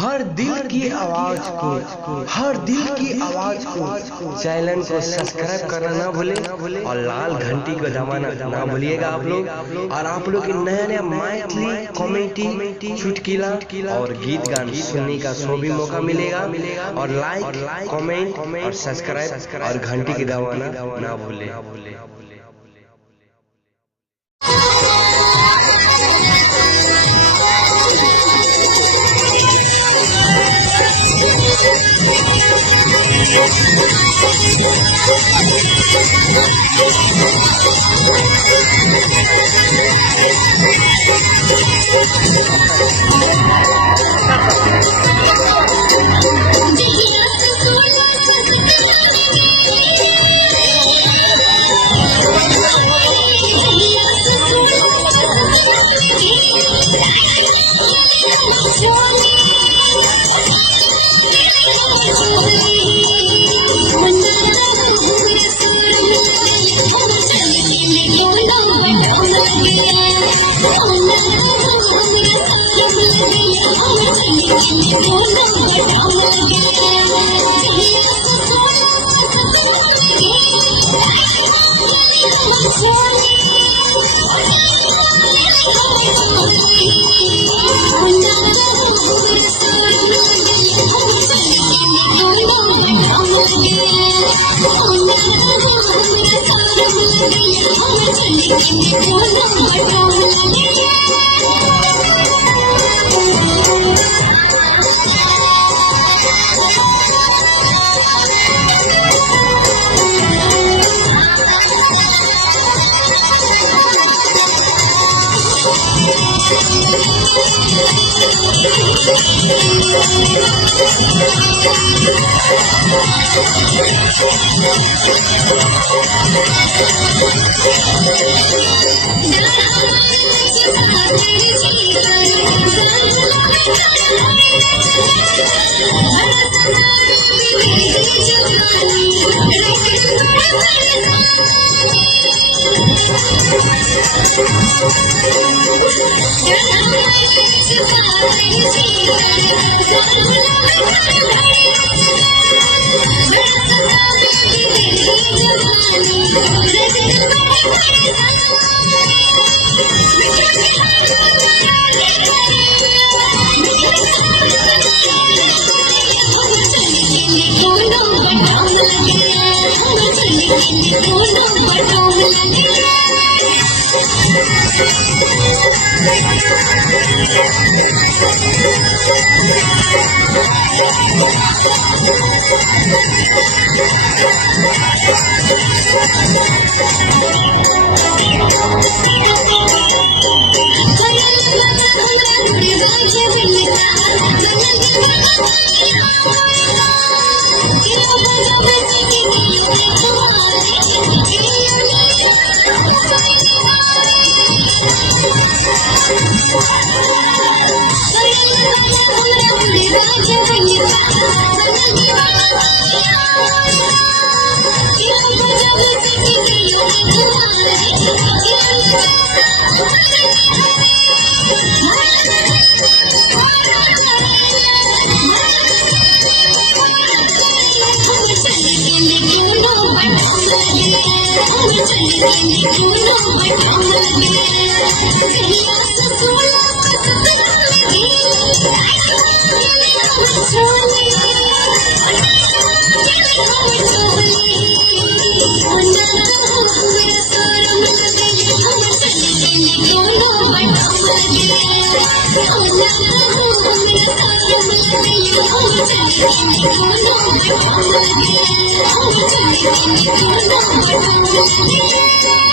हर दिल की आवाज को चैनल को सब्सक्राइब करना ना भूले और लाल घंटी को दबाना ना भूलिएगा आप लोग। और आप लोग के नया नया मैथिली कॉमेडी चुटकिला और गीत गान सुनने का सो भी मौका मिलेगा। और लाइक कमेंट और सब्सक्राइब और घंटी की दबाना ना भूले।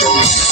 Oh,